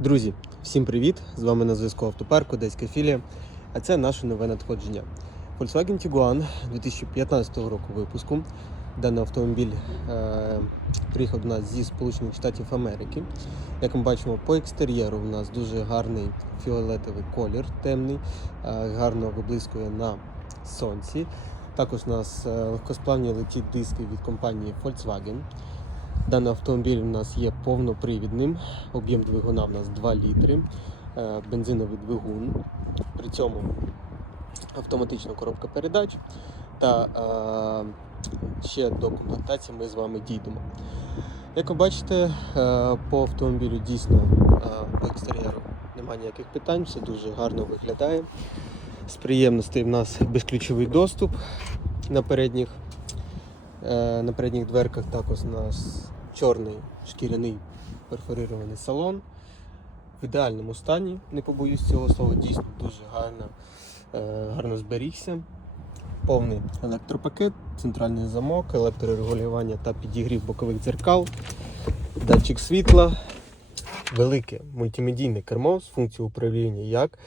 Друзі, всім привіт! З вами на зв'язку Автопарк, Одеська філія. А це наше нове надходження. Volkswagen Tiguan 2015 року випуску. Даний автомобіль е, приїхав до нас зі Сполучених Штатів Америки. Як ми бачимо, по екстер'єру у нас дуже гарний фіолетовий колір, темний, е, гарно виблискує на сонці. Також у нас е, легкосплавні леті диски від компанії Volkswagen. Даний автомобіль у нас є повнопривідним. Об'єм двигуна у нас 2 літри, е, бензиновий двигун. При цьому автоматична коробка передач. Та е, ще до комплектації ми з вами дійдемо. Як ви бачите, е, по автомобілю дійсно по екстер'єру немає ніяких питань, все дуже гарно виглядає. З приємностей в нас безключовий доступ на передніх На передніх дверках також у нас чорний шкіряний перфорирований салон. В ідеальному стані, не побоюсь цього слова, дійсно дуже гарно, е, гарно зберігся. Повний електропакет, центральний замок, електрорегулювання та підігрів бокових дзеркал, датчик світла, велике мультимедійне кермо з функцією управління як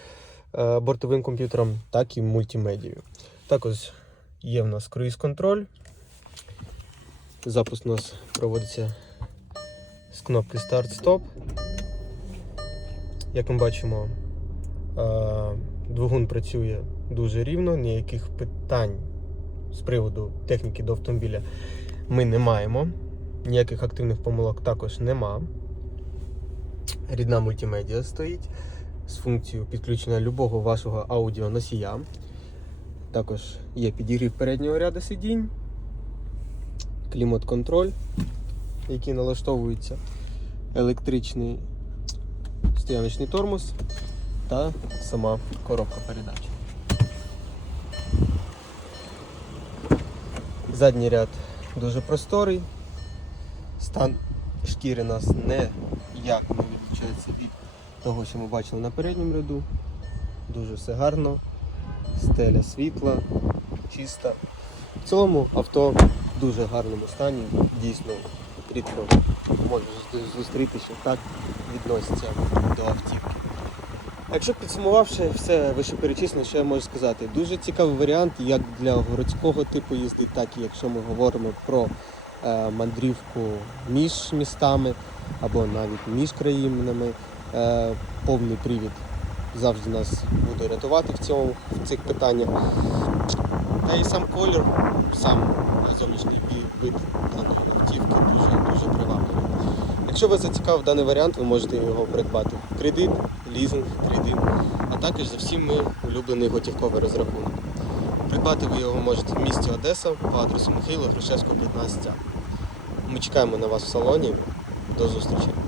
е, бортовим комп'ютером, так і мультимедією. Також є в нас круїз-контроль. Запуск у нас проводиться з кнопки Старт-Стоп. Як ми бачимо, е, двигун працює дуже рівно, ніяких питань з приводу техніки до автомобіля ми не маємо. Ніяких активних помилок також нема. Рідна мультимедіа стоїть з функцією підключення любого вашого аудіоносія. Також є підігрів переднього ряду сидінь клімат-контроль, який налаштовується, електричний стояночний тормоз та сама коробка передач. Задній ряд дуже просторий, стан шкіри нас ніяк не відлучається від того, що ми бачили на передньому ряду. Дуже все гарно, стеля світла, чиста. В цілому авто дуже гарному стані, дійсно рідко можна зустріти, що так відноситься до автівки. Якщо підсумувавши все вищеперечислене, що я можу сказати, дуже цікавий варіант як для городського типу їзди, так і якщо ми говоримо про е, мандрівку між містами або навіть між країнами. Е, повний привід завжди нас буде рятувати в цьому в цих питаннях. Та і сам колір, сам зовнішній вид даної автівки дуже дуже привабливий. Якщо вас зацікавив даний варіант, ви можете його придбати в кредит, лізинг, кредит, а також за всім ми улюблений готівковий розрахунок. Придбати ви його можете в місті Одеса по адресу Михайла Грушевського, 15. Ми чекаємо на вас в салоні. До зустрічі!